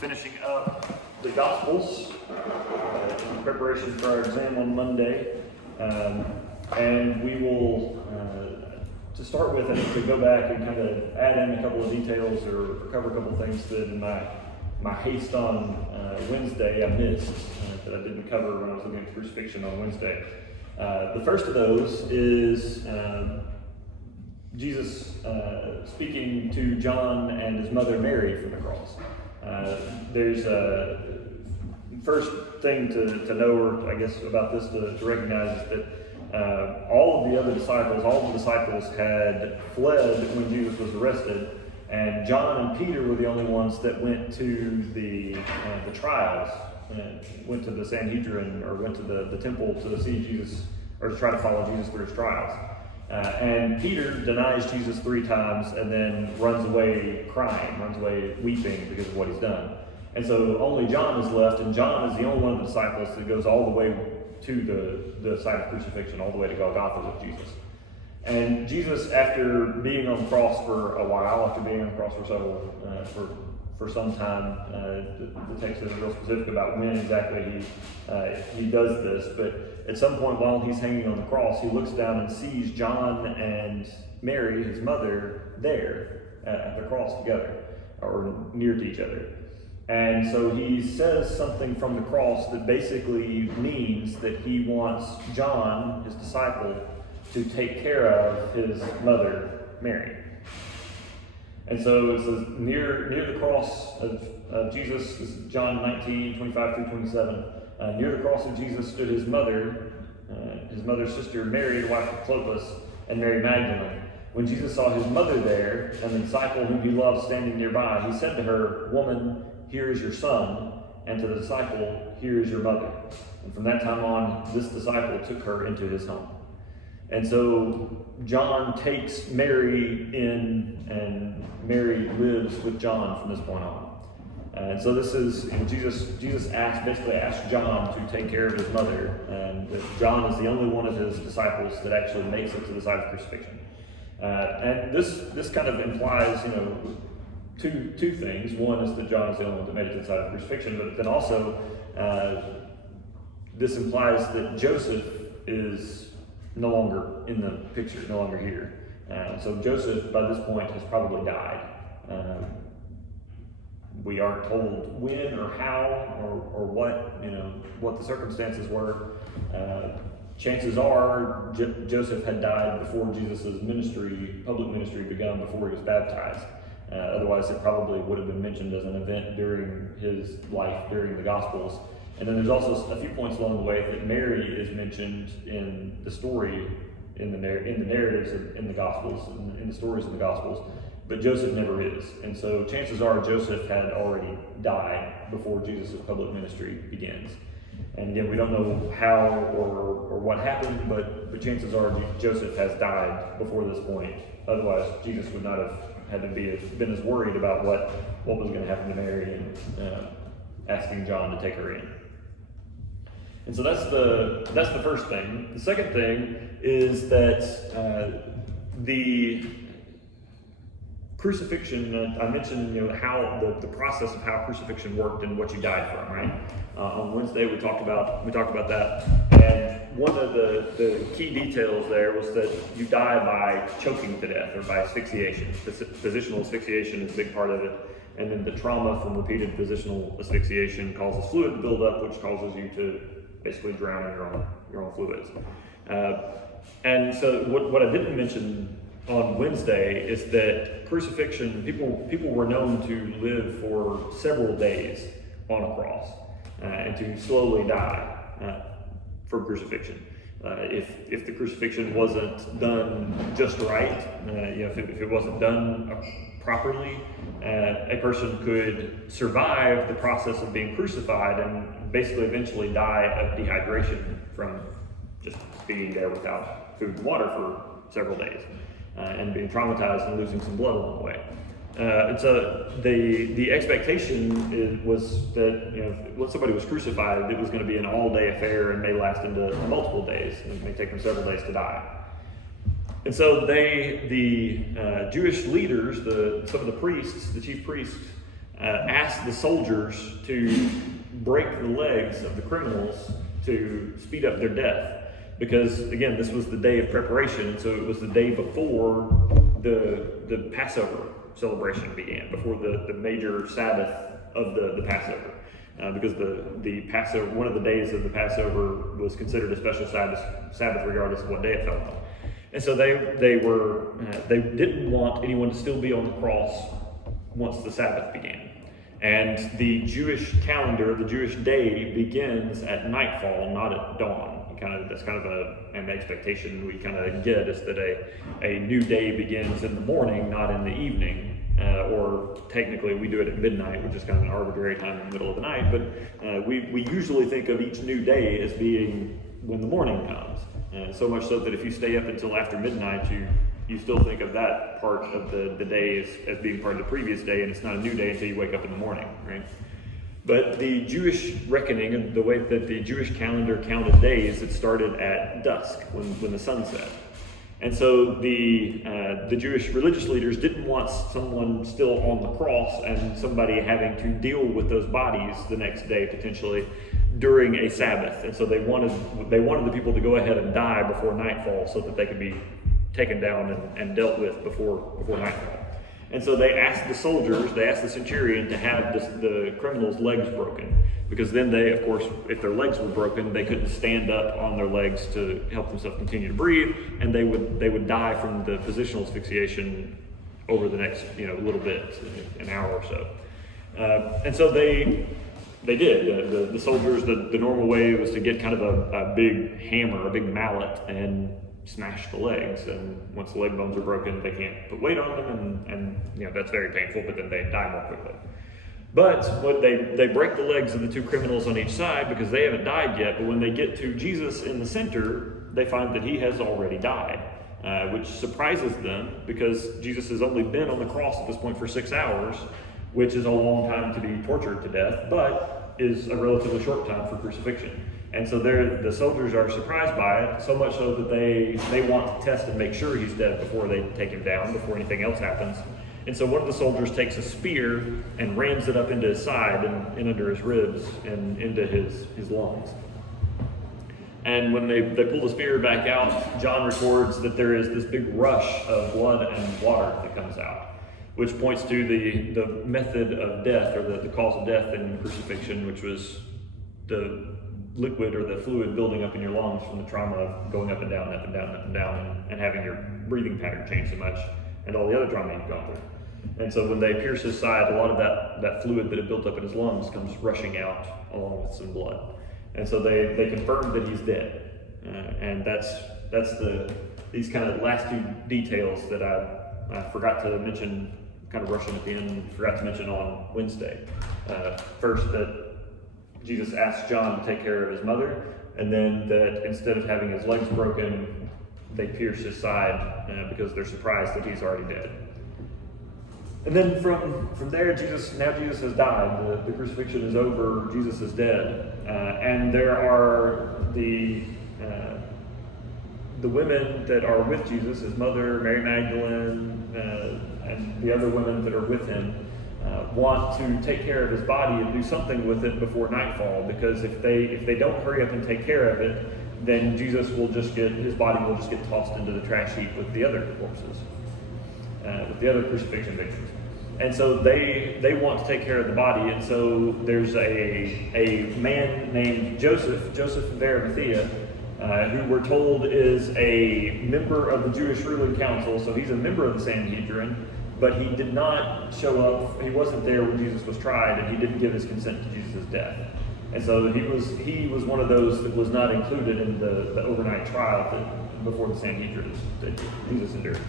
finishing up the Gospels in preparation for our exam on Monday. And we will, to start with, I think to go back and kind of add in a couple of details or cover a couple of things that in my haste on Wednesday I missed, that I didn't cover when I was looking at crucifixion on Wednesday. The first of those is Jesus speaking to John and his mother Mary from the cross. There's a first thing to know, or I guess about this to recognize, is that all of the disciples had fled when Jesus was arrested, and John and Peter were the only ones that went to the trials, went to the Sanhedrin, or went to the temple to see Jesus, or to try to follow Jesus through his trials. And Peter denies Jesus 3 times and then runs away crying, runs away weeping because of what he's done. And so only John is left, and John is the only one of the disciples that goes all the way to the site of crucifixion, all the way to Golgotha with Jesus. And Jesus, after being on the cross for a while, after being on the cross for some time, the text isn't real specific about when exactly he does this, but at some point while he's hanging on the cross, he looks down and sees John and Mary, his mother, there at the cross together, or near to each other. And so he says something from the cross that basically means that he wants John, his disciple, to take care of his mother, Mary. And so it says, near the cross of Jesus, this is John 19, 25 through 27, near the cross of Jesus stood his mother's sister Mary, the wife of Clopas, and Mary Magdalene. When Jesus saw his mother there, and the disciple whom he loved standing nearby, he said to her, "Woman, here is your son," and to the disciple, "Here is your mother." And from that time on, this disciple took her into his home. And so John takes Mary in, and Mary lives with John from this point on. And so this is, Jesus basically asked John to take care of his mother, and John is the only one of his disciples that actually makes it to the site of crucifixion. And this kind of implies, two things. One is that John is the only one that made it to the site of crucifixion, but then also this implies that Joseph is no longer in the picture, no longer here. So Joseph, by this point, has probably died. We aren't told when or how or what the circumstances were. Chances are Joseph had died before Jesus' public ministry began, before he was baptized. Otherwise, it probably would have been mentioned as an event during his life, during the Gospels. And then there's also a few points along the way that Mary is mentioned in the story, in the narratives in the Gospels, in the stories in the Gospels, but Joseph never is. And so chances are Joseph had already died before Jesus' public ministry begins. And again, we don't know how or what happened, but chances are Joseph has died before this point. Otherwise, Jesus would not have had to been as worried about what was going to happen to Mary and asking John to take her in. And so that's the first thing. The second thing is that the crucifixion. I mentioned how the process of how crucifixion worked and what you died from. Right. On Wednesday we talked about that, and one of the key details there was that you die by choking to death or by asphyxiation. Positional asphyxiation is a big part of it. And then the trauma from repeated positional asphyxiation causes fluid to build up, which causes you to basically drown in your own fluids. And so what I didn't mention on Wednesday is that crucifixion, people were known to live for several days on a cross and to slowly die from crucifixion. If the crucifixion wasn't done just right, if it wasn't done properly, a person could survive the process of being crucified and basically eventually die of dehydration from just being there without food and water for several days, and being traumatized and losing some blood along the way. And so the expectation was that when somebody was crucified, it was going to be an all-day affair and may last into multiple days. It may take them several days to die. And so the Jewish leaders, some of the priests, the chief priests, asked the soldiers to break the legs of the criminals to speed up their death. Because, again, this was the day of preparation, so it was the day before the Passover celebration began, before the major Sabbath of the Passover. Because the Passover, one of the days of the Passover was considered a special Sabbath regardless of what day it fell on. And so they didn't want anyone to still be on the cross once the Sabbath began. And the Jewish calendar, the Jewish day, begins at nightfall, not at dawn. That's kind of an expectation we kind of get, is that a new day begins in the morning, not in the evening. Or technically we do it at midnight, which is kind of an arbitrary time in the middle of the night. But we usually think of each new day as being when the morning comes. So much so that if you stay up until after midnight, you still think of that part of the day as being part of the previous day, and it's not a new day until you wake up in the morning, right? But the Jewish reckoning, and the way that the Jewish calendar counted days, it started at dusk, when the sun set. And so the Jewish religious leaders didn't want someone still on the cross and somebody having to deal with those bodies the next day potentially during a Sabbath. And so they wanted the people to go ahead and die before nightfall so that they could be taken down and dealt with before nightfall. And so they asked the soldiers, they asked the centurion to have the criminals' legs broken. Because then they, of course, if their legs were broken, they couldn't stand up on their legs to help themselves continue to breathe, and they would die from the positional asphyxiation over the next little bit, an hour or so. And so they did. The soldiers, the normal way was to get kind of a big hammer, a big mallet, and smash the legs. And once the leg bones are broken, they can't put weight on them, and that's very painful. But then they die more quickly. But what they break the legs of the two criminals on each side because they haven't died yet. But when they get to Jesus in the center, they find that he has already died, which surprises them because Jesus has only been on the cross at this point for 6 hours, which is a long time to be tortured to death, but is a relatively short time for crucifixion. And so the soldiers are surprised by it, so much so that they want to test and make sure he's dead before they take him down, before anything else happens. And so one of the soldiers takes a spear and rams it up into his side and under his ribs and into his lungs. And when they pull the spear back out, John records that there is this big rush of blood and water that comes out, which points to the method of death, or the cause of death in crucifixion, which was the liquid or the fluid building up in your lungs from the trauma of going up and down, up and down, up and down, and having your breathing pattern change so much, and all the other trauma you've gone through. And so when they pierce his side, a lot of that fluid that had built up in his lungs comes rushing out along with some blood. And so they confirm that he's dead. And that's these kind of last two details that I forgot to mention, kind of rushing at the end, forgot to mention on Wednesday. First, that Jesus asked John to take care of his mother, and then that instead of having his legs broken, they pierce his side because they're surprised that he's already dead. And then from there, Jesus has died. The crucifixion is over. Jesus is dead, and there are the women that are with Jesus, his mother, Mary Magdalene, and the other women that are with him, want to take care of his body and do something with it before nightfall. Because if they don't hurry up and take care of it, then his body will just get tossed into the trash heap with the other corpses, with the other crucifixion victims. And so they want to take care of the body. And so there's a man named Joseph of Arimathea, who we're told is a member of the Jewish ruling council. So he's a member of the Sanhedrin, but he did not show up. He wasn't there when Jesus was tried, and he didn't give his consent to Jesus' death. And so he was one of those that was not included in the overnight trial before the Sanhedrin that Jesus endured.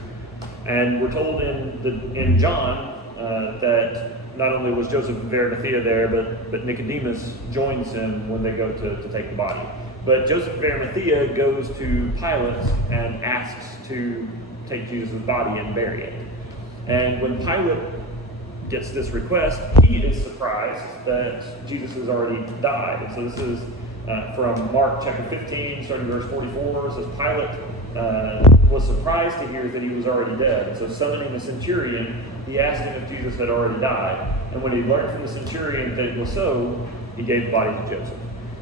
And we're told in John that not only was Joseph of Arimathea there, but Nicodemus joins him when they go to take the body. But Joseph of Arimathea goes to Pilate and asks to take Jesus' body and bury it. And when Pilate gets this request, he is surprised that Jesus has already died. And so this is from Mark chapter 15, starting verse 44. It says, Pilate was surprised to hear that he was already dead. And so summoning the centurion, he asked him if Jesus had already died. And when he learned from the centurion that it was so, he gave the body to Joseph.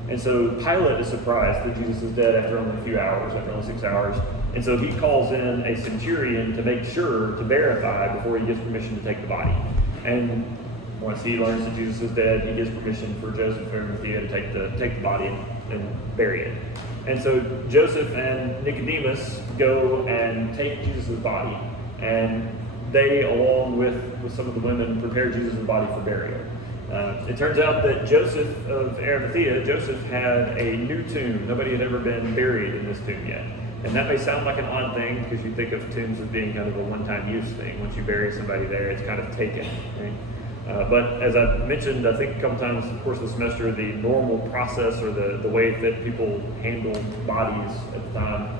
And so Pilate is surprised that Jesus is dead after only a few hours, after only 6 hours. And so he calls in a centurion to make sure, to verify before he gives permission to take the body. And once he learns that Jesus is dead, he gives permission for Joseph of Arimathea to take the body and bury it. And so Joseph and Nicodemus go and take Jesus' body, and they, along with some of the women, prepare Jesus' body for burial. It turns out that Joseph of Arimathea, Joseph had a new tomb. Nobody had ever been buried in this tomb yet. And that may sound like an odd thing because you think of tombs as being kind of a one-time use thing. Once you bury somebody there, it's kind of taken. Right? But as I mentioned, I think a couple times in the course of the semester, the normal process or the way that people handled bodies at the time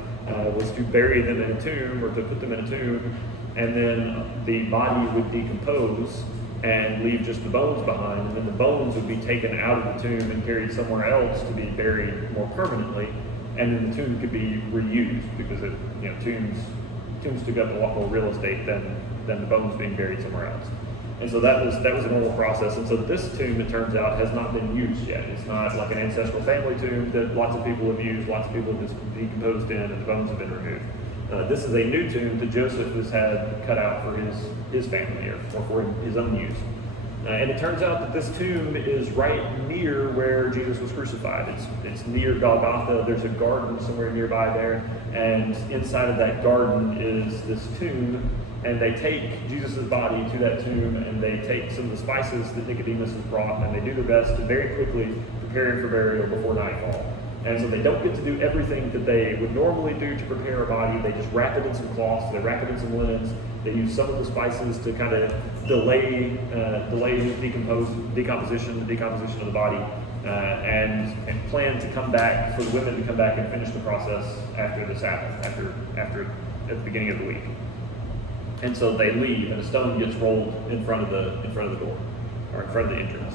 was to bury them in a tomb or to put them in a tomb, and then the body would decompose and leave just the bones behind, and then the bones would be taken out of the tomb and carried somewhere else to be buried more permanently, and then the tomb could be reused because tombs took up a lot more real estate than the bones being buried somewhere else. And so that was a normal process. And so this tomb, it turns out, has not been used yet. It's not like an ancestral family tomb that lots of people have used, lots of people have just decomposed in, and the bones have been removed. This is a new tomb that Joseph has had cut out for his family or for his own use. And it turns out that this tomb is right near where Jesus was crucified. It's near Golgotha. There's a garden somewhere nearby there, and inside of that garden is this tomb. And they take Jesus' body to that tomb, and they take some of the spices that Nicodemus has brought, and they do their best to very quickly prepare him for burial before nightfall. And so they don't get to do everything that they would normally do to prepare a body. They just wrap it in some cloths, they wrap it in some linens, they use some of the spices to kind of delay his decomposition of the body, and plan to come back, for the women to come back and finish the process after the Sabbath, after at the beginning of the week. And so they leave, and a stone gets rolled in front of the door, or in front of the entrance.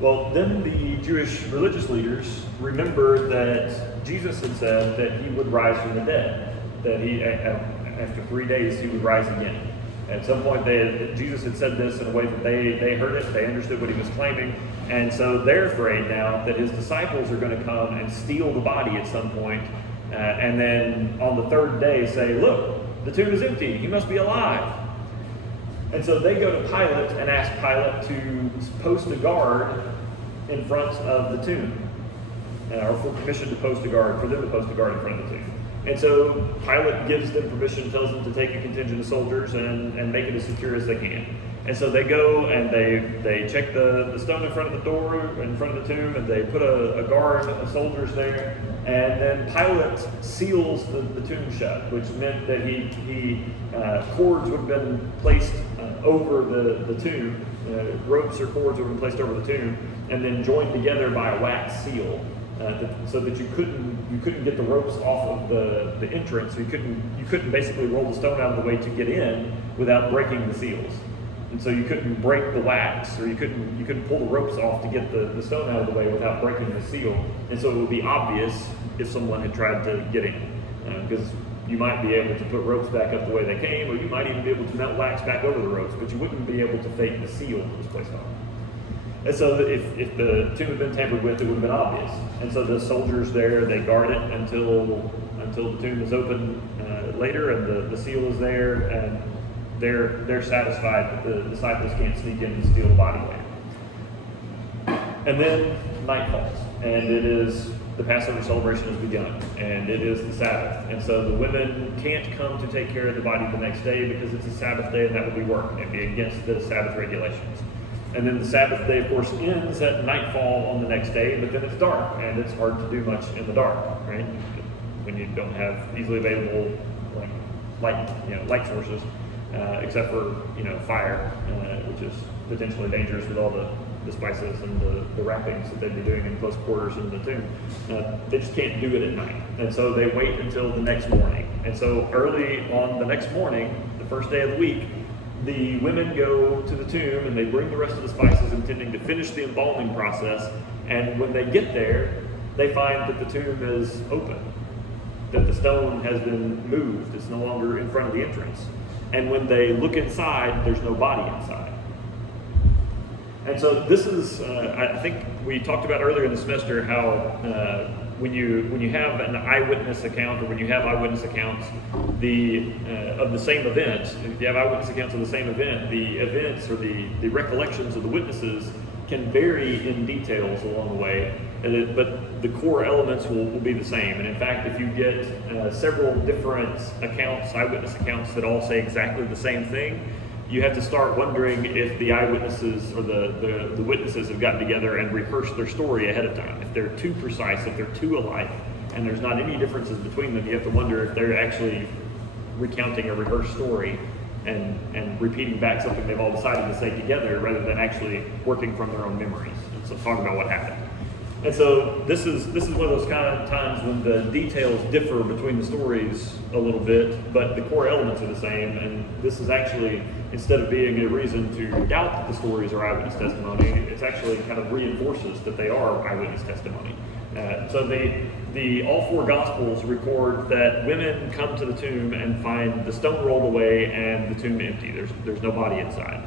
Well, then the Jewish religious leaders remember that Jesus had said that he would rise from the dead, that he, after 3 days, he would rise again. At some point, Jesus had said this in a way that they heard it, they understood what he was claiming, and so they're afraid now that his disciples are going to come and steal the body at some point, and then on the third day say, "Look, the tomb is empty, he must be alive." And so they go to Pilate and ask Pilate to post a guard in front of the tomb, or for permission to post a guard, for them to post a guard in front of the tomb. And so Pilate gives them permission, tells them to take a contingent of soldiers and make it as secure as they can. And so they go and they check the stone in front of the door, in front of the tomb, and they put a guard of soldiers there. And then Pilate seals the tomb shut, which meant that cords would have been placed over the tomb, ropes or cords would have been placed over the tomb, and then joined together by a wax seal, so that you couldn't get the ropes off of the entrance. So you couldn't basically roll the stone out of the way to get in without breaking the seals. And so you couldn't break the wax, or you couldn't pull the ropes off to get the stone out of the way without breaking the seal. And so it would be obvious if someone had tried to get in, because you might be able to put ropes back up the way they came, or you might even be able to melt wax back over the ropes, but you wouldn't be able to fake the seal that was placed on it. And so if the tomb had been tampered with, it would have been obvious. And so the soldiers there, they guard it until the tomb is open later, and the seal is there, and they're satisfied that the disciples can't sneak in and steal the body later. And then night falls, and the Passover celebration has begun, and it is the Sabbath. And so the women can't come to take care of the body the next day because it's a Sabbath day, and that would be work. It'd be against the Sabbath regulations. And then the Sabbath day, of course, ends at nightfall on the next day, but then it's dark, and it's hard to do much in the dark, right? When you don't have easily available light sources. Except for fire, which is potentially dangerous with all the spices and the wrappings that they'd be doing in close quarters in the tomb. They just can't do it at night, and so they wait until the next morning. And so early on the next morning, the first day of the week, the women go to the tomb and they bring the rest of the spices, intending to finish the embalming process. And when they get there, they find that the tomb is open, that the stone has been moved. It's no longer in front of the entrance. And when they look inside, there's no body inside. And so this is, I think we talked about earlier in the semester how when you have an eyewitness account, or when you have eyewitness accounts of the same event, if you have eyewitness accounts of the same event, the events or the recollections of the witnesses can vary in details along the way, but the core elements will be the same. And in fact, if you get several different accounts, eyewitness accounts that all say exactly the same thing, you have to start wondering if the eyewitnesses or the witnesses have gotten together and rehearsed their story ahead of time. If they're too precise, if they're too alike, and there's not any differences between them, you have to wonder if they're actually recounting a rehearsed story and repeating back something they've all decided to say together, rather than actually working from their own memories. And so talking about what happened. And so this is one of those kind of times when the details differ between the stories a little bit, but the core elements are the same. And this is actually, instead of being a reason to doubt that the stories are eyewitness testimony, it's actually kind of reinforces that they are eyewitness testimony. So all four Gospels record that women come to the tomb and find the stone rolled away and the tomb empty. There's no body inside.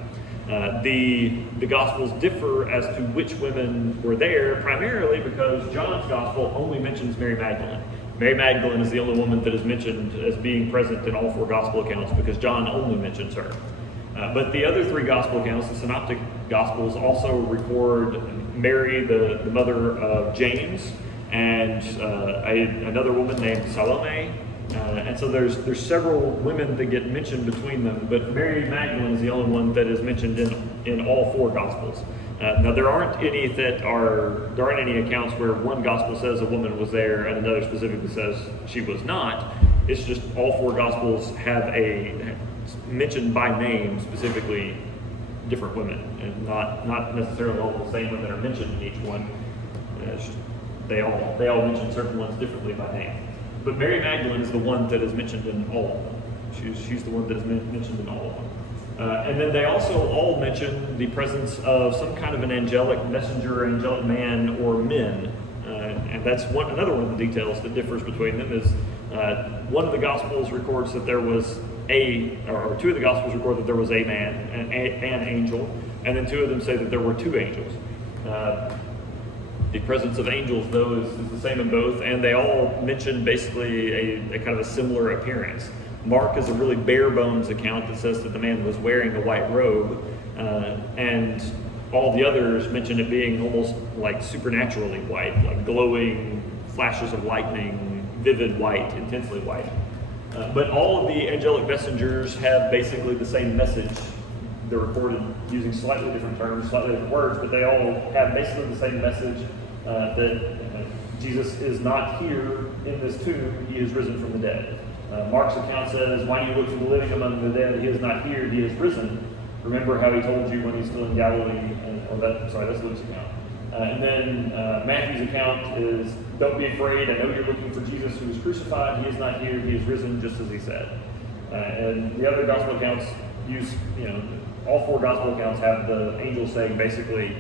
The Gospels differ as to which women were there, primarily because John's Gospel only mentions Mary Magdalene. Mary Magdalene is the only woman that is mentioned as being present in all four Gospel accounts, because John only mentions her. But the other three Gospel accounts, the Synoptic Gospels, also record Mary, the mother of James, and another woman named Salome. And so there's several women that get mentioned between them, but Mary Magdalene is the only one that is mentioned in all four Gospels. Now there aren't any accounts where one Gospel says a woman was there and another specifically says she was not. It's just all four Gospels have mentioned by name specifically different women, and not necessarily all the same women are mentioned in each one. It's just, they all mention certain ones differently by name. But Mary Magdalene is the one that is mentioned in all of them. She's the one that is mentioned in all of them. And then they also all mention the presence of some kind of an angelic messenger, angelic man, or men. And that's another one of the details that differs between them is one of the Gospels records that there was or two of the Gospels record that there was a man, an angel, and then two of them say that there were two angels. The presence of angels, though, is the same in both, and they all mention basically a kind of a similar appearance. Mark is a really bare bones account that says that the man was wearing a white robe, and all the others mention it being almost like supernaturally white, like glowing flashes of lightning, vivid white, intensely white. But all of the angelic messengers have basically the same message. They're recorded using slightly different terms, slightly different words, but they all have basically the same message, that Jesus is not here in this tomb, he is risen from the dead. Mark's account says, "Why do you look for the living among the dead? He is not here, he is risen. Remember how he told you when he's still in Galilee." That's Luke's account. And then Matthew's account is, "Don't be afraid, I know you're looking for Jesus who was crucified. He is not here, he is risen just as he said." And the other gospel accounts use, all four gospel accounts have the angel saying basically,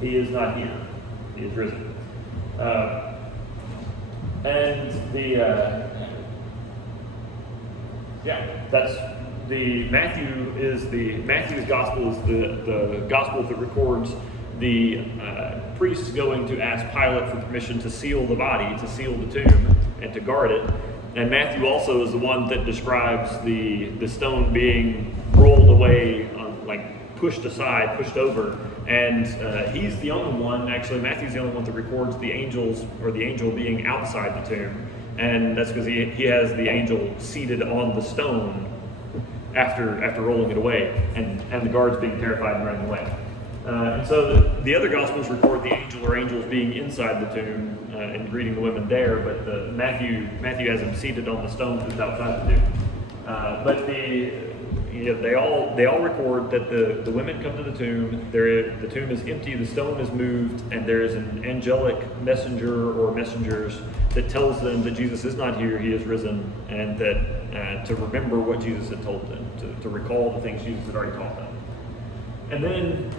he is not here, he is risen. That's Matthew's gospel is the gospel that records the priests going to ask Pilate for permission to seal the body, to seal the tomb, and to guard it. And Matthew also is the one that describes the stone being rolled away, pushed aside, pushed over. And he's the only one, actually, Matthew's the only one that records the angels, or the angel being outside the tomb. And that's because he has the angel seated on the stone after rolling it away, and the guards being terrified and running away. And so the other Gospels record the angel or angels being inside the tomb and greeting the women there, but Matthew has them seated on the stone that's outside the tomb. But they all record that the women come to the tomb. The tomb is empty, the stone is moved, and there is an angelic messenger or messengers that tells them that Jesus is not here, he is risen, and that to remember what Jesus had told them, to recall the things Jesus had already taught them. And then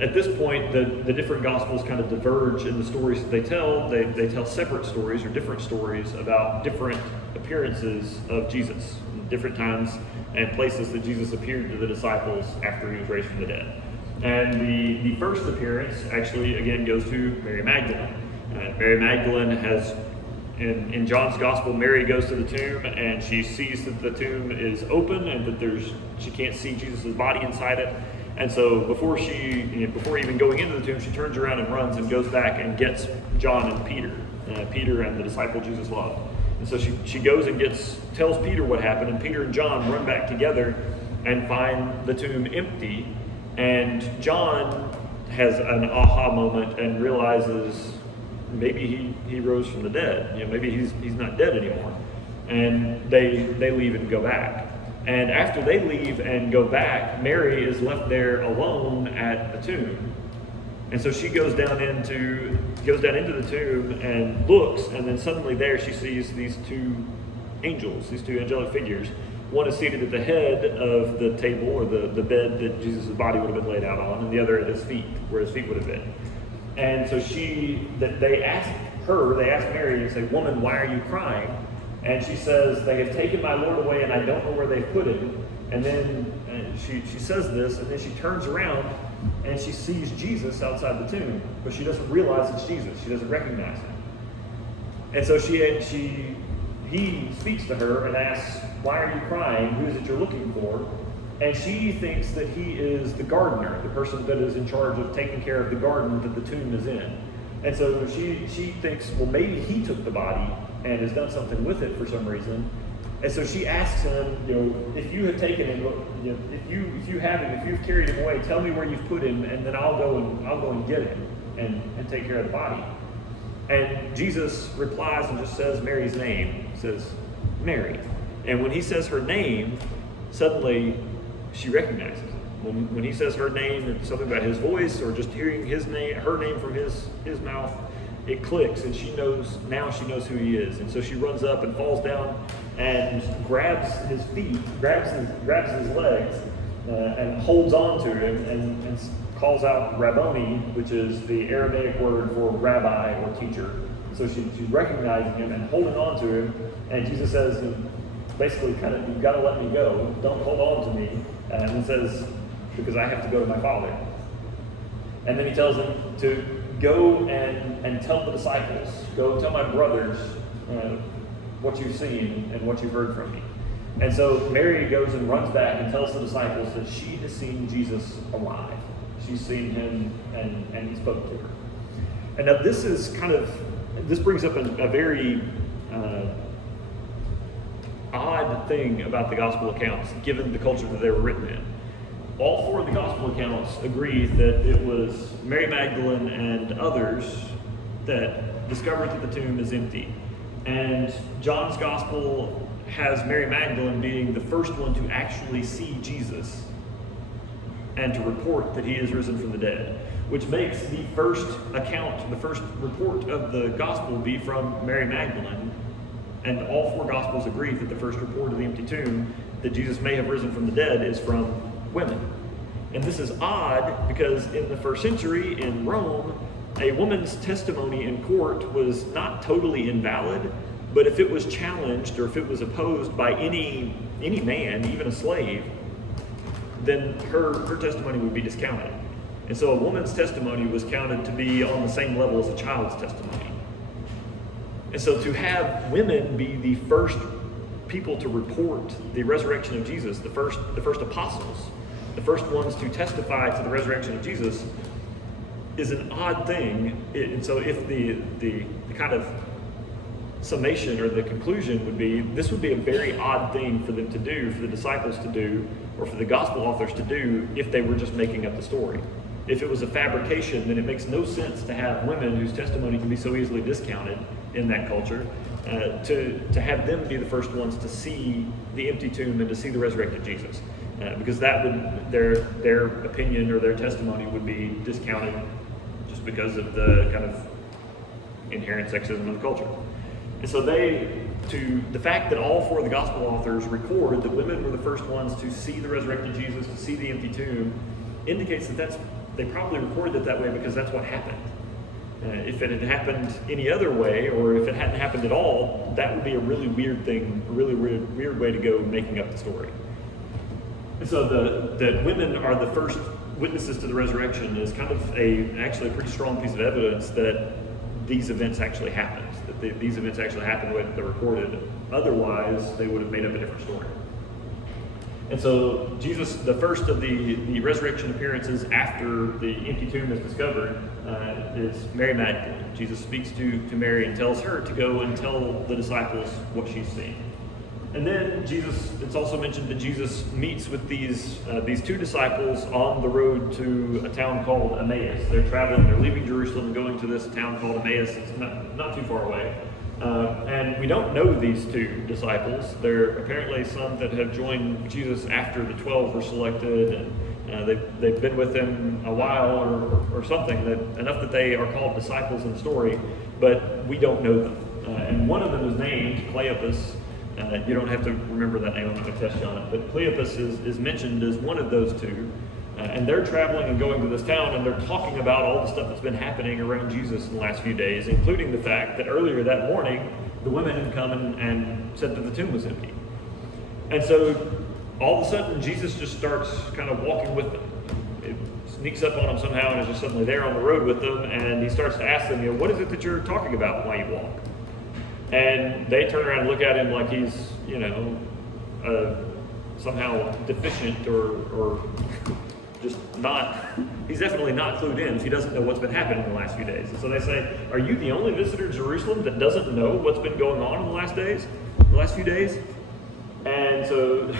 at this point, the different Gospels kind of diverge in the stories that they tell. They tell separate stories or different stories about different appearances of Jesus, different times and places that Jesus appeared to the disciples after he was raised from the dead. And the first appearance actually, again, goes to Mary Magdalene. Mary Magdalene has, in John's Gospel, Mary goes to the tomb and she sees that the tomb is open and that she can't see Jesus' body inside it. And so before even going into the tomb, she turns around and runs and goes back and gets John and Peter and the disciple Jesus loved. And so she goes and tells Peter what happened, and Peter and John run back together and find the tomb empty. And John has an aha moment and realizes maybe he rose from the dead. Maybe he's not dead anymore. And they leave and go back. And after they leave and go back, Mary is left there alone at the tomb. And so she goes down into the tomb and looks, and then suddenly there she sees these two angels, these two angelic figures. One is seated at the head of the table or the bed that Jesus' body would have been laid out on, and the other at his feet, where his feet would have been. And so they ask Mary and say, "Woman, why are you crying?" And she says, "They have taken my Lord away, and I don't know where they've put him." And then she says this, and then she turns around and she sees Jesus outside the tomb, but she doesn't realize it's Jesus. She doesn't recognize him. And so he speaks to her and asks, "Why are you crying? Who is it you're looking for?" And she thinks that he is the gardener, the person that is in charge of taking care of the garden that the tomb is in. And so she thinks, well, maybe he took the body and has done something with it for some reason. And so she asks him, if you have taken him, if you have him, if you've carried him away, tell me where you've put him, and then I'll go and get him and take care of the body. And Jesus replies and just says Mary's name. He says, "Mary." And when he says her name, suddenly she recognizes him. When he says her name, and something about his voice, or just hearing her name from his mouth, it clicks, and she knows who he is. And so she runs up and falls down and grabs his feet, grabs his legs, and holds on to him and calls out Rabboni, which is the Aramaic word for rabbi or teacher. So she's recognizing him and holding on to him. And Jesus says, basically, you've got to let me go. Don't hold on to me. And he says, because I have to go to my Father. And then he tells them to go and tell the disciples, go tell my brothers what you've seen and what you've heard from me. And so Mary goes and runs back and tells the disciples that she has seen Jesus alive. She's seen him and he spoke to her. And now this brings up a very odd thing about the gospel accounts, given the culture that they were written in. All four of the gospel accounts agree that it was Mary Magdalene and others that discovered that the tomb is empty. And John's gospel has Mary Magdalene being the first one to actually see Jesus and to report that he is risen from the dead, which makes the first report of the gospel be from Mary Magdalene. And all four gospels agree that the first report of the empty tomb, that Jesus may have risen from the dead, is from women. And this is odd because in the first century in Rome, a woman's testimony in court was not totally invalid, but if it was challenged or if it was opposed by any man, even a slave, then her testimony would be discounted. And so a woman's testimony was counted to be on the same level as a child's testimony. And so to have women be the first people to report the resurrection of Jesus, the first apostles, the first ones to testify to the resurrection of Jesus, is an odd thing. And so if the kind of summation or the conclusion would be, this would be a very odd thing for them to do, for the disciples to do, or for the gospel authors to do, if they were just making up the story. If it was a fabrication, then it makes no sense to have women whose testimony can be so easily discounted in that culture, to have them be the first ones to see the empty tomb and to see the resurrected Jesus. Because that would, their opinion or their testimony would be discounted just because of the kind of inherent sexism of the culture. And so the fact that all four of the gospel authors record that women were the first ones to see the resurrected Jesus, to see the empty tomb, indicates that they probably recorded it that way because that's what happened. If it had happened any other way, or if it hadn't happened at all, that would be a really weird thing, a really weird way to go making up the story. And so that women are the first witnesses to the resurrection is kind of actually a pretty strong piece of evidence that these events actually happened, that these events actually happened the way that they're recorded. Otherwise, they would have made up a different story. And so Jesus, the first of the resurrection appearances after the empty tomb is discovered, is Mary Magdalene. Jesus speaks to Mary and tells her to go and tell the disciples what she's seen. And then it's also mentioned that Jesus meets with these two disciples on the road to a town called Emmaus. They're traveling, they're leaving Jerusalem and going to this town called Emmaus. It's not too far away. And we don't know these two disciples. There are apparently some that have joined Jesus after the 12 were selected, and they've been with him a while or something, enough that they are called disciples in the story, but we don't know them. And one of them is named Cleopas. You don't have to remember that name, I'm not going to test you on it, but Cleopas is mentioned as one of those two. And they're traveling and going to this town, and they're talking about all the stuff that's been happening around Jesus in the last few days, including the fact that earlier that morning, the women had come and said that the tomb was empty. And so all of a sudden, Jesus just starts kind of walking with them. It sneaks up on them somehow and is just suddenly there on the road with them, and he starts to ask them, what is it that you're talking about while you walk? And they turn around and look at him like he's, somehow deficient or just not, he's definitely not clued in if he doesn't know what's been happening in the last few days. And so they say, are you the only visitor to Jerusalem that doesn't know what's been going on in the last few days? And so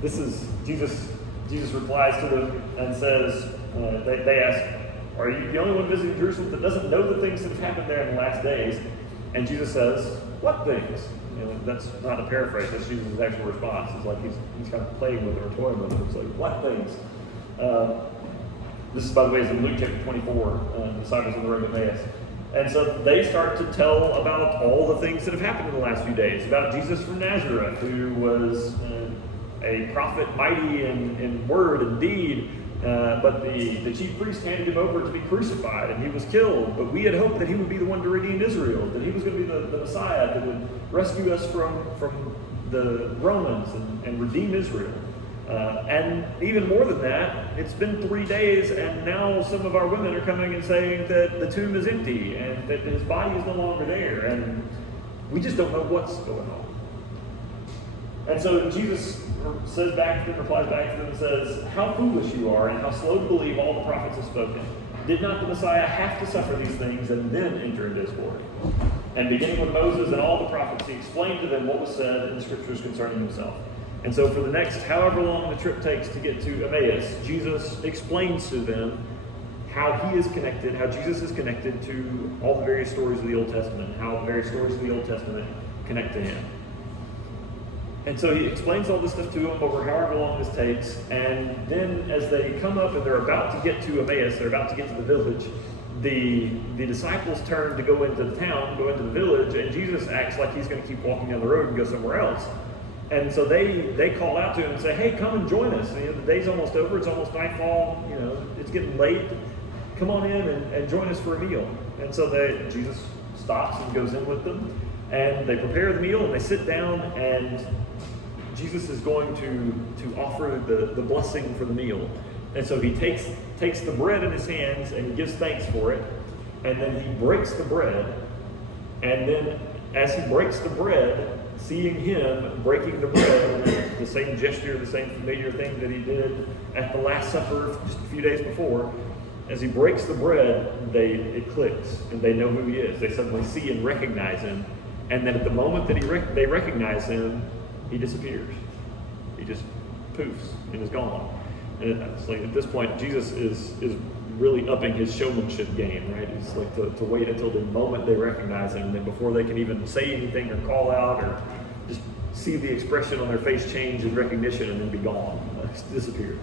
this is, Jesus replies to them and says, they ask, are you the only one visiting Jerusalem that doesn't know the things that have happened there in the last days? And Jesus says, what things? That's not a paraphrase, that's Jesus' actual response. It's like he's kind of playing with it or toying with it. It's like, what things? This is, by the way, is in Luke chapter 24, the disciples on the road to Emmaus. And so they start to tell about all the things that have happened in the last few days, about Jesus from Nazareth, who was a prophet mighty in word and deed, but the chief priest handed him over to be crucified, and he was killed. But we had hoped that he would be the one to redeem Israel, that he was going to be the Messiah that would rescue us from the Romans and redeem Israel. And even more than that, it's been 3 days, and now some of our women are coming and saying that the tomb is empty and that his body is no longer there, and we just don't know what's going on. And so Jesus replies back to them and says, how foolish you are, and how slow to believe all the prophets have spoken. Did not the Messiah have to suffer these things and then enter into his glory? And beginning with Moses and all the prophets, he explained to them what was said in the scriptures concerning himself. And so for the next however long the trip takes to get to Emmaus, Jesus explains to them how he is connected, how Jesus is connected to all the various stories of the Old Testament, how the various stories of the Old Testament connect to him. And so he explains all this stuff to them over however long this takes, and then as they come up and they're about to get to Emmaus, they're about to get to the village, the disciples turn to go into the town, go into the village, and Jesus acts like he's going to keep walking down the road and go somewhere else. And so they call out to him and say, hey, come and join us. The day's almost over. It's almost nightfall. It's getting late. Come on in and join us for a meal. And so Jesus stops and goes in with them. And they prepare the meal and they sit down, and Jesus is going to offer the blessing for the meal. And so he takes the bread in his hands and he gives thanks for it. And then he breaks the bread. And then as he breaks the bread, seeing him breaking the bread, the same gesture, the same familiar thing that he did at the Last Supper just a few days before, as he breaks the bread, it clicks, and they know who he is. They suddenly see and recognize him, and then at the moment that they recognize him, he disappears. He just poofs and is gone. And it's like at this point, Jesus is really upping his showmanship game, right? It's like to wait until the moment they recognize him, and then before they can even say anything or call out or just see the expression on their face change in recognition and then be gone, disappear.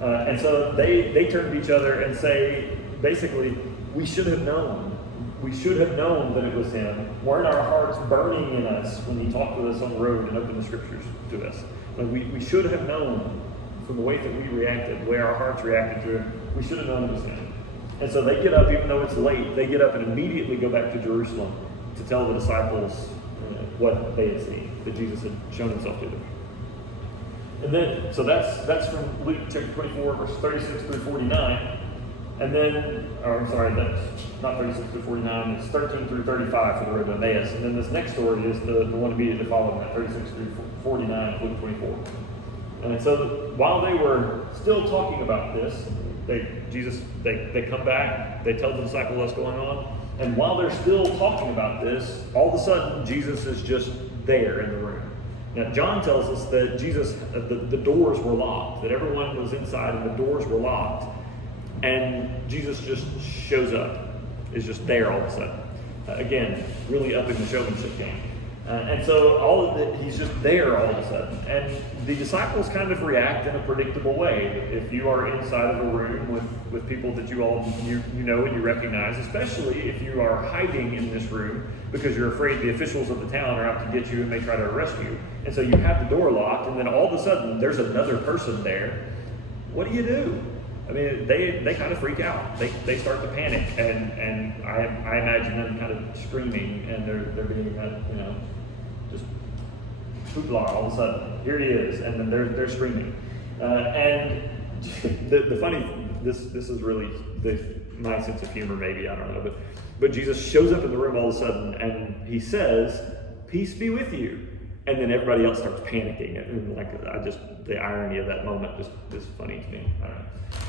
And so they turn to each other and say, basically, we should have known. We should have known that it was him. Weren't our hearts burning in us when he talked with us on the road and opened the scriptures to us? Like we should have known from the way that we reacted, the way our hearts reacted to him. We should have known it was him. And so they get up, even though it's late, they get up and immediately go back to Jerusalem to tell the disciples what they had seen, that Jesus had shown himself to them. And then, so that's from Luke chapter 24, verse 36 through 49. And then, or I'm sorry, that's not 36 through 49, it's 13 through 35 for the road to Emmaus. And then this next story is the one immediately following that, 36 through 49, Luke 24. And so while they were still talking about this, they come back, they tell the disciples what's going on. And while they're still talking about this, all of a sudden Jesus is just there in the room. Now, John tells us that Jesus, the doors were locked, that everyone was inside and the doors were locked. And Jesus just shows up, is just there all of a sudden. Again, really upping the showmanship game. And so he's just there all of a sudden. And the disciples kind of react in a predictable way. If you are inside of a room with people that you know and you recognize, especially if you are hiding in this room because you're afraid the officials of the town are out to get you and may try to arrest you. And so you have the door locked, and then all of a sudden there's another person there. What do? I mean, they kind of freak out. They start to panic, and I imagine them kind of screaming, and they're being just hoopla all of a sudden. Here he is, and then they're screaming. And the funny, this is really my sense of humor, maybe, I don't know, but Jesus shows up in the room all of a sudden, and he says, "Peace be with you." And then everybody else starts panicking. And the irony of that moment just is funny to me. I don't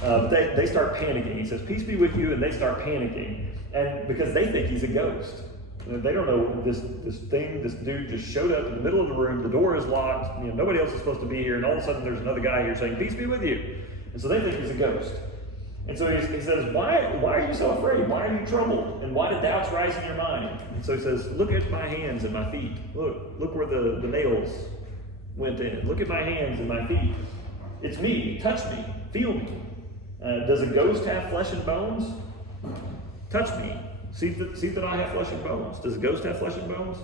know. But they start panicking. He says, "Peace be with you," and they start panicking, and because they think he's a ghost. They don't know this dude just showed up in the middle of the room. The door is locked. Nobody else is supposed to be here, and all of a sudden there's another guy here saying, "Peace be with you," and so they think he's a ghost. And so he says, why are you so afraid? Why are you troubled? And why did doubts rise in your mind? And so he says, "Look at my hands and my feet. Look where the nails went in. Look at my hands and my feet. It's me. Touch me. Feel me. Does a ghost have flesh and bones? Touch me. See that I have flesh and bones. Does a ghost have flesh and bones?"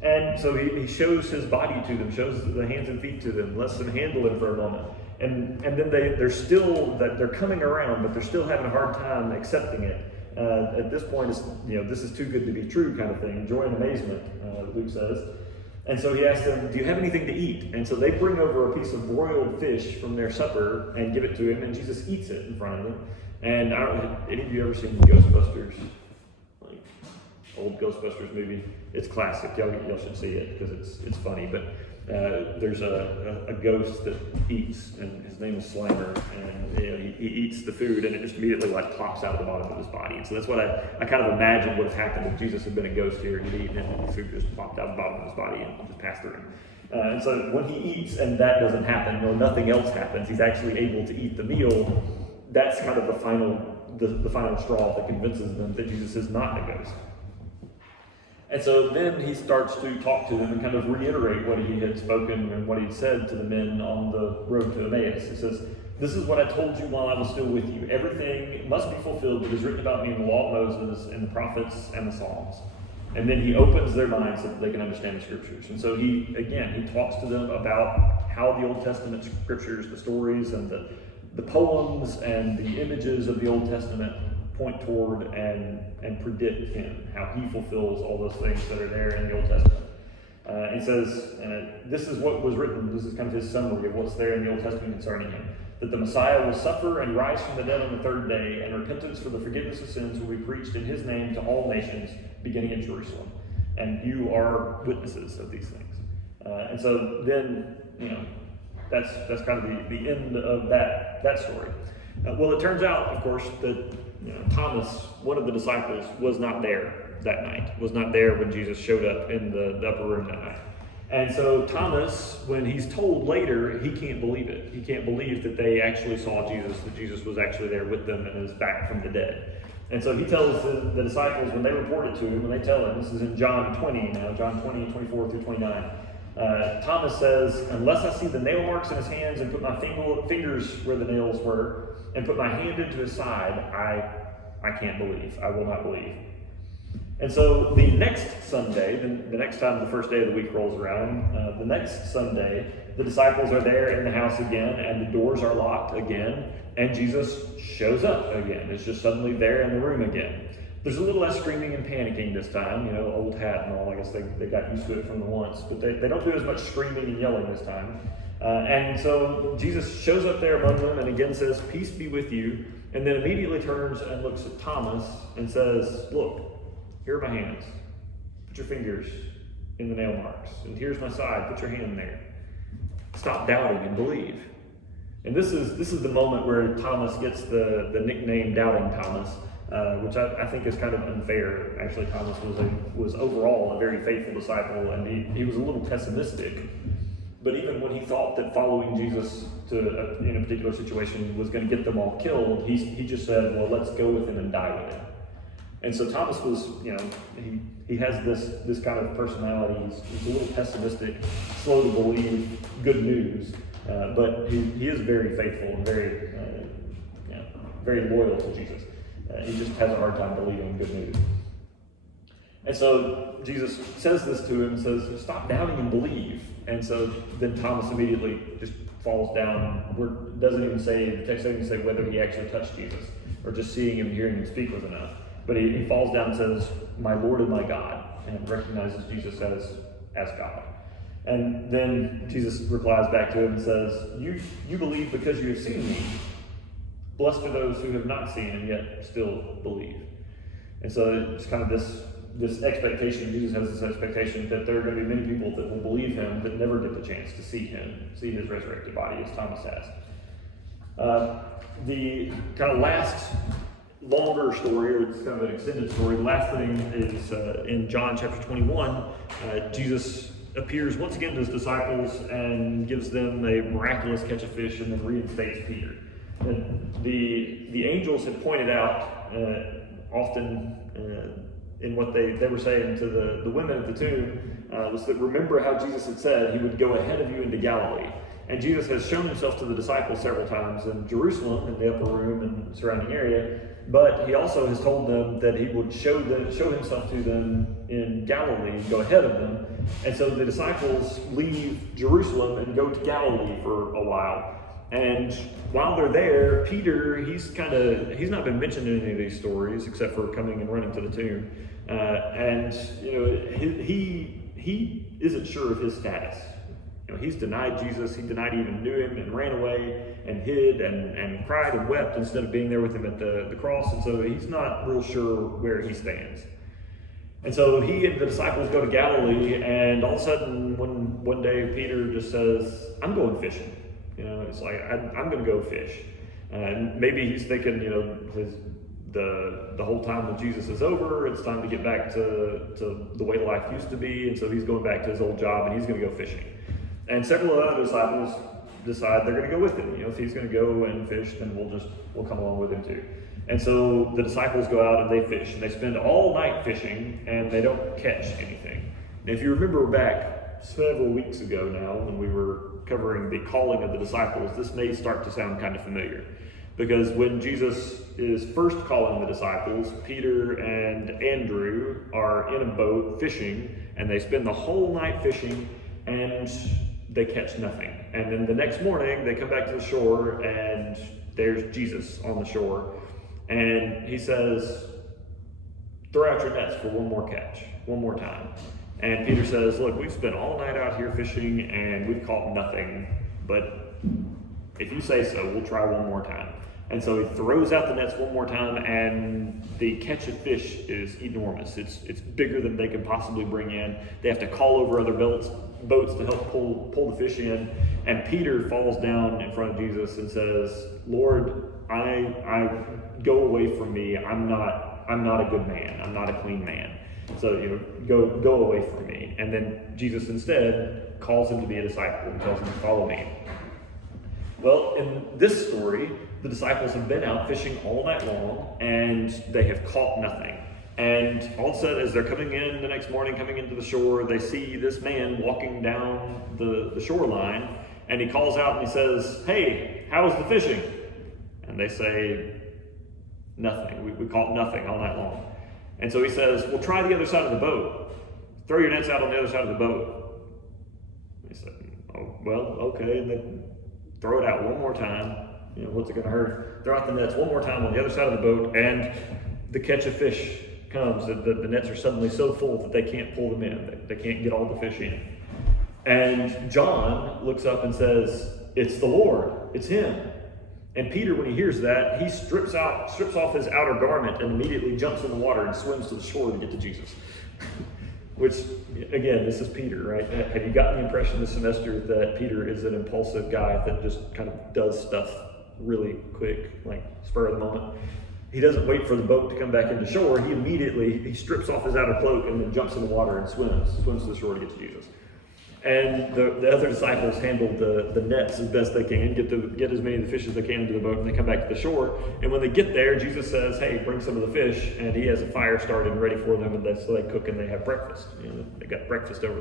And so he shows his body to them, shows the hands and feet to them, lets them handle him for a moment. And then they're coming around, but they're still having a hard time accepting it. At this point, this is too good to be true kind of thing. Joy and amazement, Luke says. And so he asks them, "Do you have anything to eat?" And so they bring over a piece of broiled fish from their supper and give it to him, and Jesus eats it in front of them. And I don't know, any of you ever seen Ghostbusters? Like old Ghostbusters movie? It's classic. Y'all should see it because it's funny. But there's a ghost that eats, and his name is Slimer, and he eats the food, and it just immediately pops out of the bottom of his body. And so that's what I kind of imagined would have happened if Jesus had been a ghost here. He'd eaten it, and the food just popped out of the bottom of his body and just passed through him. And so when he eats and that doesn't happen, or nothing else happens, he's actually able to eat the meal. That's kind of the final straw that convinces them that Jesus is not a ghost. And so then he starts to talk to them and kind of reiterate what he had spoken and what he said to the men on the road to Emmaus. He says, "This is what I told you while I was still with you. Everything must be fulfilled that is written about me in the law of Moses and the prophets and the Psalms." And then he opens their minds so that they can understand the scriptures. And so he talks to them about how the Old Testament scriptures, the stories and the poems and the images of the Old Testament point toward and predict him, how he fulfills all those things that are there in the Old Testament. He says, this is what was written. This is kind of his summary of what's there in the Old Testament concerning him. That the Messiah will suffer and rise from the dead on the third day, and repentance for the forgiveness of sins will be preached in his name to all nations, beginning in Jerusalem. And you are witnesses of these things. And so then, that's kind of the end of that story. Well, it turns out, of course, that Thomas, one of the disciples, was not there that night, was not there when Jesus showed up in the upper room that night. And so Thomas, when he's told later, he can't believe it. He can't believe that they actually saw Jesus, that Jesus was actually there with them and is back from the dead. And so he tells the disciples, when they report it to him, when they tell him, this is in John 20 now, John 20, 24 through 29. Thomas says, "Unless I see the nail marks in his hands and put my fingers where the nails were and put my hand into his side, I can't believe. I will not believe." And so the next Sunday, the next time the first day of the week rolls around, the next Sunday, the disciples are there in the house again, and the doors are locked again, and Jesus shows up again. It's just suddenly there in the room again. There's a little less screaming and panicking this time, old hat and all. I guess they got used to it from the once, but they don't do as much screaming and yelling this time. And so Jesus shows up there among them and again says, "Peace be with you," and then immediately turns and looks at Thomas and says, "Look, here are my hands. Put your fingers in the nail marks. And here's my side. Put your hand there. Stop doubting and believe." And this is the moment where Thomas gets the nickname Doubting Thomas, which I think is kind of unfair. Actually, Thomas was overall a very faithful disciple, and he was a little pessimistic. But even when he thought that following Jesus in a particular situation was going to get them all killed, he just said, "Well, let's go with him and die with him." And so Thomas was, he has this kind of personality. He's a little pessimistic, slow to believe good news, but he is very faithful and very, very loyal to Jesus. He just has a hard time believing good news. And so Jesus says this to him, says, "Stop doubting and believe." And so then Thomas immediately just falls down. The text doesn't even say whether he actually touched Jesus, or just seeing him, hearing him speak was enough. But he falls down and says, "My Lord and my God," and recognizes Jesus as God. And then Jesus replies back to him and says, You believe because you have seen me. Blessed are those who have not seen and yet still believe." And so it's kind of this expectation. Jesus has this expectation that there are going to be many people that will believe him that never get the chance to see him, see his resurrected body, as Thomas has. The kind of last longer story, or it's kind of an extended story, the last thing is in John chapter 21, Jesus appears once again to his disciples and gives them a miraculous catch of fish and then reinstates Peter. And the angels had pointed out often in what they were saying to the women at the tomb was that, remember how Jesus had said he would go ahead of you into Galilee. And Jesus has shown himself to the disciples several times in Jerusalem, in the upper room and surrounding area, but he also has told them that he would show himself to them in Galilee, go ahead of them. And so the disciples leave Jerusalem and go to Galilee for a while. And while they're there, Peter, he's not been mentioned in any of these stories except for coming and running to the tomb. He isn't sure of his status. He's denied Jesus. He denied he even knew him and ran away and hid and cried and wept instead of being there with him at the cross. And so he's not real sure where he stands. And so he and the disciples go to Galilee, and all of a sudden, one day Peter just says, "I'm going fishing." It's like, I'm going to go fish. And maybe he's thinking, the whole time with Jesus is over. It's time to get back to the way life used to be. And so he's going back to his old job, and he's going to go fishing. And several other disciples decide they're going to go with him. If he's going to go and fish, then we'll come along with him too. And so the disciples go out and they fish, and they spend all night fishing, and they don't catch anything. And if you remember back several weeks ago now, when we were covering the calling of the disciples, this may start to sound kind of familiar. Because when Jesus is first calling the disciples, Peter and Andrew are in a boat fishing, and they spend the whole night fishing, and they catch nothing. And then the next morning, they come back to the shore, and there's Jesus on the shore. And he says, "Throw out your nets for one more catch, one more time." And Peter says, "Look, we've spent all night out here fishing, and we've caught nothing. But if you say so, we'll try one more time." And so he throws out the nets one more time, and the catch of fish is enormous. It's bigger than they can possibly bring in. They have to call over other boats to help pull the fish in. And Peter falls down in front of Jesus and says, "Lord, I go away from me. I'm not a good man. I'm not a clean man. So go away from me." And then Jesus instead calls him to be a disciple and tells him to follow me. Well, in this story, the disciples have been out fishing all night long, and they have caught nothing. And all of a sudden, as they're coming in the next morning, coming into the shore, they see this man walking down the shoreline, and he calls out and he says, "Hey, how was the fishing?" And they say, "Nothing. We caught nothing all night long." And so he says, "Well, try the other side of the boat. Throw your nets out on the other side of the boat." And he said, "Oh, well, okay." And then throw it out one more time. What's it going to hurt? Throw out the nets one more time on the other side of the boat, and the catch of fish comes. The nets are suddenly so full that they can't pull them in. They can't get all the fish in. And John looks up and says, "It's the Lord, it's him." And Peter, when he hears that, he strips off his outer garment and immediately jumps in the water and swims to the shore to get to Jesus. Which, again, this is Peter, right? Have you gotten the impression this semester that Peter is an impulsive guy that just kind of does stuff really quick, like spur of the moment? He doesn't wait for the boat to come back into shore. He strips off his outer cloak and then jumps in the water and swims to the shore to get to Jesus. And the other disciples handled the nets as best they can, get as many of the fish as they can into the boat, and they come back to the shore. And when they get there, Jesus says, "Hey, bring some of the fish," and he has a fire started and ready for them, and so they cook and they have breakfast. They got breakfast over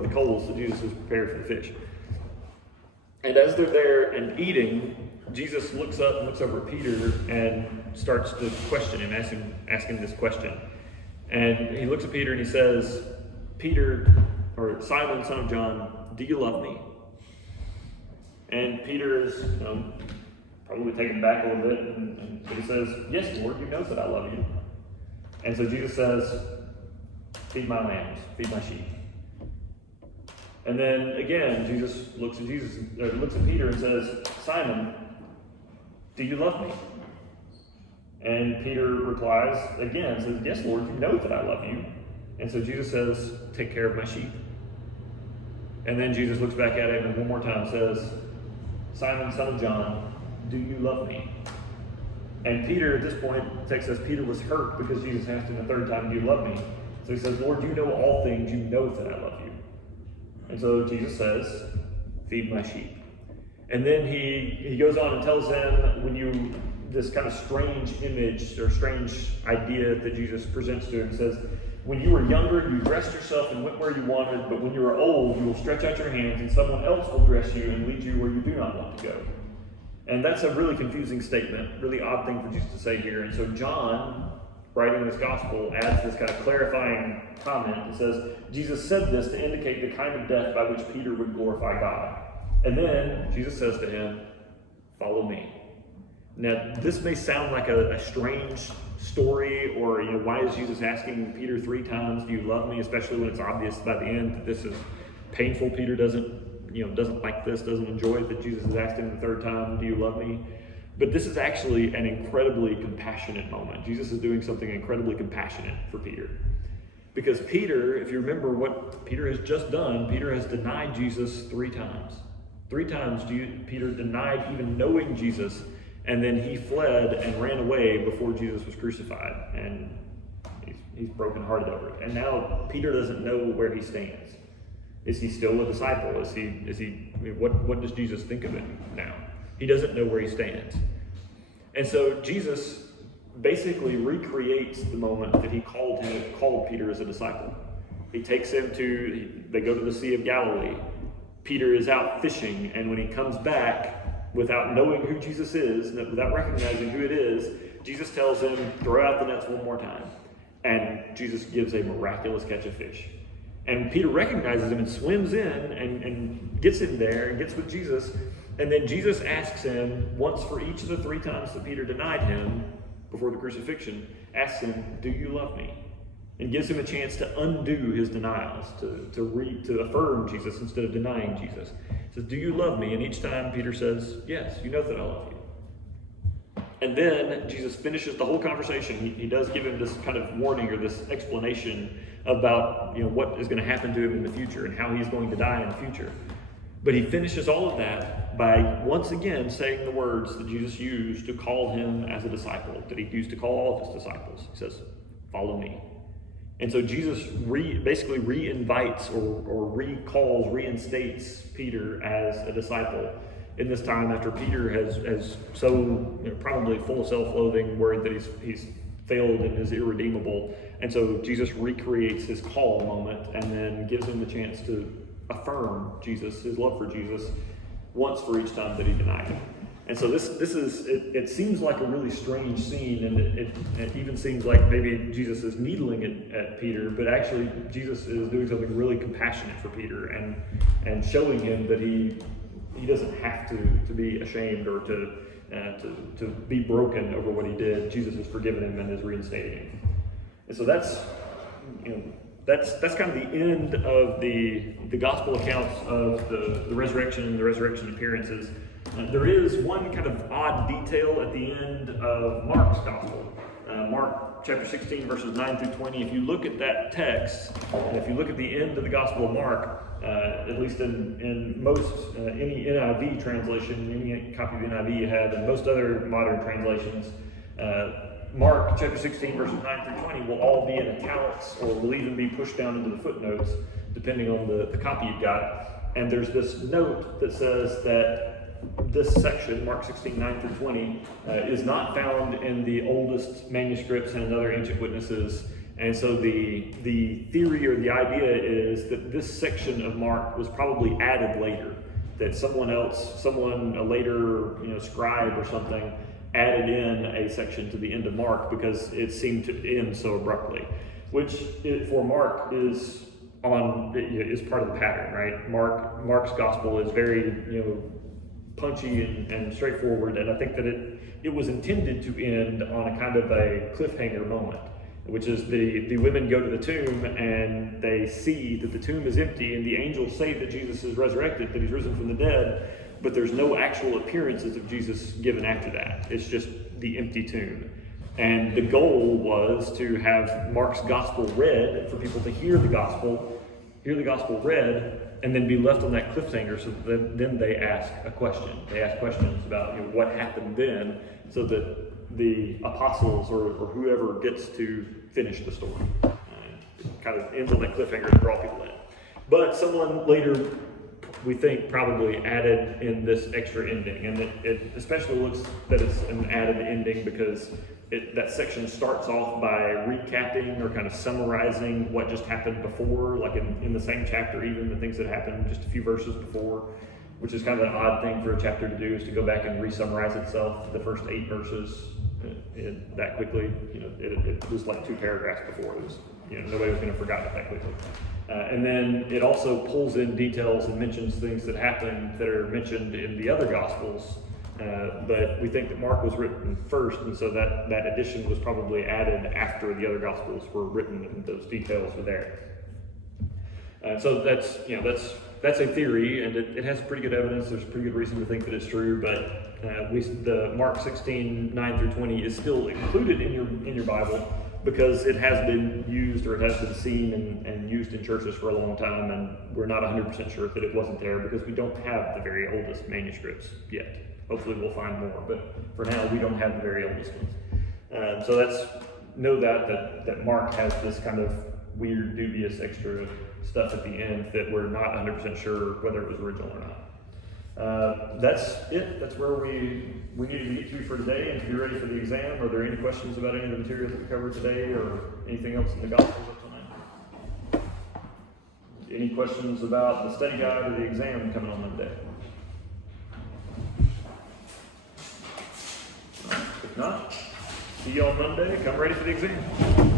the coals that Jesus has prepared for the fish. And as they're there and eating, Jesus looks up and looks over at Peter and starts to question him, asking this question. And he looks at Peter and he says, "Peter, or Simon, son of John, do you love me?" And Peter is probably taken back a little bit, and he says, "Yes, Lord, you know that I love you." And so Jesus says, "Feed my lambs, feed my sheep." And then again, Jesus looks at Peter and says, "Simon, do you love me?" And Peter replies again, says, "Yes, Lord, you know that I love you." And so Jesus says, "Take care of my sheep." And then Jesus looks back at him and one more time says, "Simon, son of John, do you love me?" And Peter, at this point, the text says Peter was hurt because Jesus asked him the third time, "Do you love me?" So he says, "Lord, you know all things. You know that I love you." And so Jesus says, "Feed my sheep." And then he goes on and tells him, this kind of strange image or strange idea that Jesus presents to him, says, "When you were younger, you dressed yourself and went where you wanted, but when you are old, you will stretch out your hands and someone else will dress you and lead you where you do not want to go." And that's a really confusing statement, really odd thing for Jesus to say here. And so John, writing this gospel, adds this kind of clarifying comment and says, Jesus said this to indicate the kind of death by which Peter would glorify God. And then Jesus says to him, "Follow me." Now, this may sound like a strange story, or why is Jesus asking Peter 3 times, "Do you love me?" Especially when it's obvious by the end that this is painful. Peter doesn't like this, doesn't enjoy it that Jesus has asked him the third time, "Do you love me?" But this is actually an incredibly compassionate moment. Jesus is doing something incredibly compassionate for Peter. Because Peter, if you remember what Peter has just done, Peter has denied Jesus 3 times. 3 times Peter denied even knowing Jesus, and then he fled and ran away before Jesus was crucified. And he's brokenhearted over it. And now Peter doesn't know where he stands. Is he still a disciple? What does Jesus think of him now? He doesn't know where he stands. And so Jesus basically recreates the moment that he called Peter as a disciple. He takes him they go to the Sea of Galilee. Peter is out fishing, and when he comes back, without knowing who Jesus is, without recognizing who it is, Jesus tells him, "Throw out the nets one more time." And Jesus gives a miraculous catch of fish. And Peter recognizes him and swims in and gets in there and gets with Jesus. And then Jesus asks him, once for each of the 3 times that Peter denied him before the crucifixion, asks him, "Do you love me?" And gives him a chance to undo his denials, to affirm Jesus instead of denying Jesus. He says, "Do you love me?" And each time Peter says, "Yes, you know that I love you." And then Jesus finishes the whole conversation. He does give him this kind of warning or this explanation about what is going to happen to him in the future and how he's going to die in the future. But he finishes all of that by once again saying the words that Jesus used to call him as a disciple, that he used to call all of his disciples. He says, "Follow me." And so Jesus basically re-invites or reinstates Peter as a disciple in this time after Peter has so probably full of self-loathing, worried that he's failed and is irredeemable. And so Jesus recreates his call moment and then gives him the chance to affirm Jesus, his love for Jesus, once for each time that he denied him. And so it seems like a really strange scene, and it even seems like maybe Jesus is needling it at Peter, but actually Jesus is doing something really compassionate for Peter and showing him that he doesn't have to be ashamed or to be broken over what he did. Jesus has forgiven him and is reinstating him. And so that's that's kind of the end of the gospel accounts of the resurrection and the resurrection appearances. There is one kind of odd detail at the end of Mark's gospel. Mark chapter 16, verses 9 through 20. If you look at that text, and if you look at the end of the Gospel of Mark, at least in most, any NIV translation, any copy of the NIV you have, and most other modern translations, Mark chapter 16, verses 9 through 20 will all be in italics, or will even be pushed down into the footnotes, depending on the copy you've got. And there's this note that says that this section, Mark 16, 9 through 20, is not found in the oldest manuscripts and other ancient witnesses. And so the theory or the idea is that this section of Mark was probably added later, that someone else, a later scribe or something, added in a section to the end of Mark because it seemed to end so abruptly, which for Mark is part of the pattern, right? Mark's gospel is very punchy and straightforward, and I think that it was intended to end on a kind of a cliffhanger moment, which is the women go to the tomb and they see that the tomb is empty, and the angels say that Jesus is resurrected, that he's risen from the dead, but there's no actual appearances of Jesus given after that. It's just the empty tomb. And the goal was to have Mark's gospel read, for people to hear the gospel read, and then be left on that cliffhanger, so that then they ask a question. They ask questions about what happened then, so that the apostles or whoever gets to finish the story. It kind of ends on that cliffhanger to draw people in. But someone later, we think, probably added in this extra ending, and it especially looks that it's an added ending because that section starts off by recapping or kind of summarizing what just happened before, like in the same chapter, even the things that happened just a few verses before, which is kind of an odd thing for a chapter to do, is to go back and re-summarize itself, the first 8 verses that quickly. It was like 2 paragraphs before. It was, nobody was going to forget it that quickly. And then it also pulls in details and mentions things that happened that are mentioned in the other Gospels. But we think that Mark was written first, and so that addition was probably added after the other Gospels were written, and those details were there. So that's a theory, and it has pretty good evidence. There's pretty good reason to think that it's true. But the Mark 16, 9 through 20 is still included in your Bible because it has been used, or it has been seen and used in churches for a long time, and we're not 100% sure that it wasn't there because we don't have the very oldest manuscripts yet. Hopefully we'll find more, but for now we don't have the very oldest ones. So know that Mark has this kind of weird, dubious extra stuff at the end that we're not 100% sure whether it was original or not. That's it. That's where we needed to get through for today, and to be ready for the exam. Are there any questions about any of the materials that we covered today, or anything else in the Gospels up till now? Any questions about the study guide or the exam coming on Monday? If not, see you on Monday. Come ready for the exam.